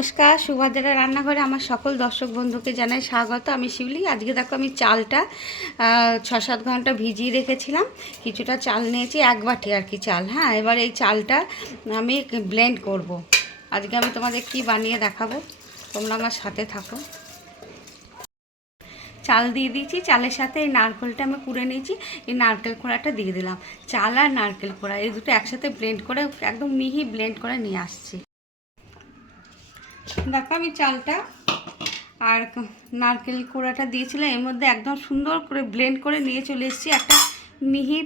নমস্কার সুভদ্রা রান্নাঘরে আমার সকল দর্শক বন্ধুকে জানাই স্বাগত। আমি শিউলি, আজকে দেখো আমি চালটা ছ সাত ঘণ্টা ভিজিয়ে রেখেছিলাম, কিছুটা চাল নিয়েছি, এক বাটি আর কি চাল হ্যাঁ? এবার এই চালটা আমি ব্লেন্ড করব। আজকে আমি তোমাদের কি বানিয়ে দেখাবো, তোমরা আমার সাথে থাকো। চাল দিয়ে দিয়েছি, চালের সাথে এই নারকেলটা আমি কুড়ে নিয়েছি, এই নারকেল কোড়াটা দিয়ে দিলাম। চাল আর নারকেল কোড়া, এই দুটো একসাথে ব্লেন্ড করে, একদম মিহি ব্লেন্ড করে নিয়ে আসছি। দেখো আমি চালটা আর নারকেল কোড়াটা দিয়েছিলাম, এর মধ্যে একদম সুন্দর করে ব্লেন্ড করে নিয়ে চলে এসেছি। একটা মিহি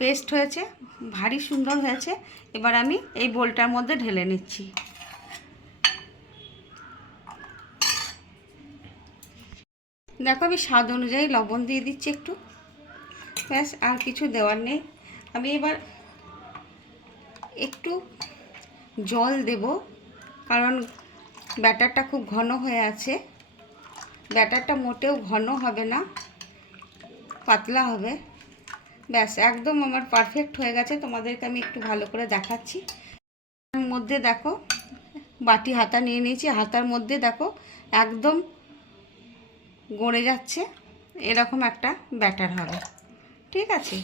পেস্ট হয়েছে, ভারী সুন্দর হয়েছে। এবার আমি এই বোলটার মধ্যে ঢেলে নিচ্ছি। দেখো আমি স্বাদ অনুযায়ী লবণ দিয়ে দিচ্ছি একটু। ব্যাস, আর কিছু দেওয়ার নেই। আমি এবার একটু জল দেব। কারণ ব্যাটারটা খুব ঘন হয়ে আছে। ব্যাটারটা মোটেও ঘন হবে না, পাতলা হবে। ব্যাস, একদম আমার পারফেক্ট হয়ে গেছে। তোমাদেরকে আমি একটু ভালো করে দেখাচ্ছি। মধ্যে দেখো, বাটি হাতা নিয়ে নিয়েছি। হাতার মধ্যে দেখো, একদম গড়ে যাচ্ছে। এরকম একটা ব্যাটার হবে। ঠিক আছে?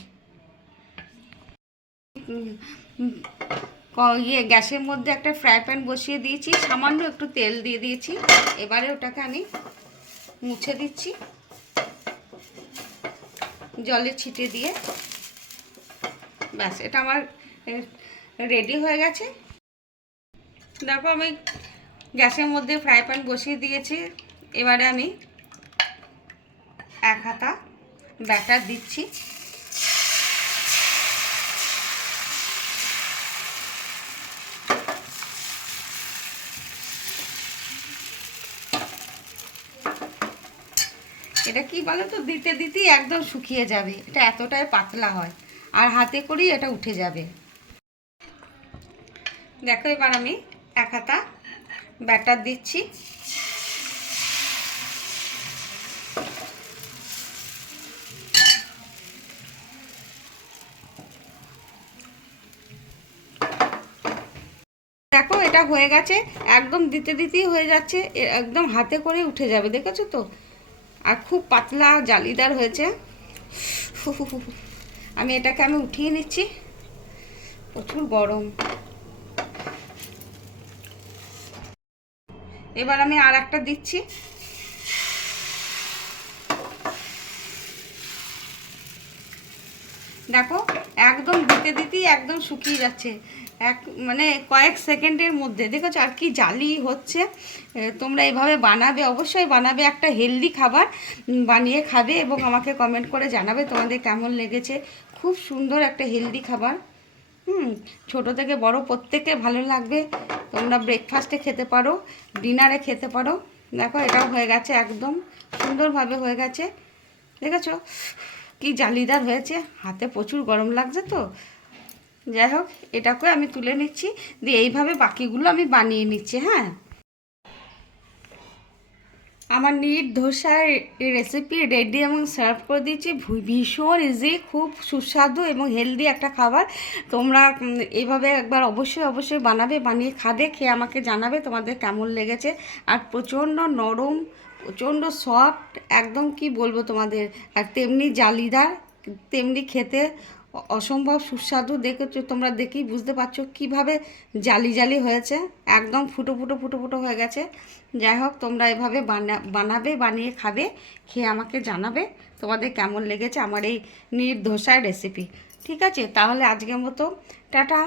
ইয়ে গ্যাসের মধ্যে একটা ফ্রাই প্যান বসিয়ে দিয়েছি, সামান্য একটু তেল দিয়ে দিয়েছি। এবারে ওটাকে আমি মুছে দিচ্ছি, জলে ছিটে দিয়ে। ব্যাস, এটা আমার রেডি হয়ে গেছে। দেখো আমি গ্যাসের মধ্যে ফ্রাই প্যান বসিয়ে দিয়েছি। এবারে আমি এক হাতা ব্যাটার দিচ্ছি। এটা কি বলো তো দিতে দিতেই একদম শুকিয়ে যাবে। এটা এতটাই পাতলা হয়। আর হাতে করেই এটা উঠে যাবে। দেখো এবার আমি এক হাতা ব্যাটার দিচ্ছি। দেখো, এটা হয়ে গেছে। একদম দিতে দিতেই হয়ে যাচ্ছে। একদম হাতে করে উঠে যাবে। দেখেছ তো? আর খুব পাতলা জালিদার হয়েছে। আমি এটাকে আমি উঠিয়ে নিচ্ছি। প্রচুর গরম। এবার আমি আর একটা দিচ্ছি। দেখো একদম দিতে দিতেই একদম শুকিয়ে যাচ্ছে। এক মানে কয়েক সেকেন্ডের মধ্যে। দেখেছ আর কি জালি হচ্ছে। তোমরা এভাবে বানাবে, অবশ্যই বানাবে। একটা হেলদি খাবার বানিয়ে খাবে এবং আমাকে কমেন্ট করে জানাবে তোমাদের কেমন লেগেছে। খুব সুন্দর একটা হেলদি খাবার। হুম, ছোটো থেকে বড় প্রত্যেকের ভালো লাগবে। তোমরা ব্রেকফাস্টে খেতে পারো ডিনারে খেতে পারো। দেখো এটাও হয়ে গেছে একদম সুন্দরভাবে হয়ে গেছে। দেখেছ? কি জালিদার হয়েছে? হাতে প্রচুর গরম লাগছে তো? যাই হোক এটাকে আমি তুলে নিচ্ছি। দিয়ে এইভাবে বাকিগুলো আমি বানিয়ে নিচ্ছি হ্যাঁ? আমার নিট ধোসার রেসিপি রেডি এবং সার্ভ করে দিয়েছি। ভু- ভীষণ ইজি খুব সুস্বাদু এবং হেলদি একটা খাবার। তোমরা এভাবে একবার অবশ্যই অবশ্যই বানাবে, বানিয়ে খাবে, খেয়ে আমাকে জানাবে তোমাদের কেমন লেগেছে। আর প্রচণ্ড নরম, প্রচণ্ড সফট একদম কি বলব তোমাদের, আর তেমনি জালিদার, তেমনি খেতে অসম্ভব সুস্বাদু দেখেছ, তোমরা দেখেই বুঝতে পারছ কীভাবে জালি জালি হয়েছে, একদম ফুটো ফুটো ফুটো ফুটো হয়ে গেছে। যাই হোক, তোমরা এভাবে বানা, বানাবে, বানিয়ে খাবে, খেয়ে আমাকে জানাবে তোমাদের কেমন লেগেছে আমার এই নির্ধোসায় রেসিপি ঠিক আছে, তাহলে আজকের মতো, টাটা।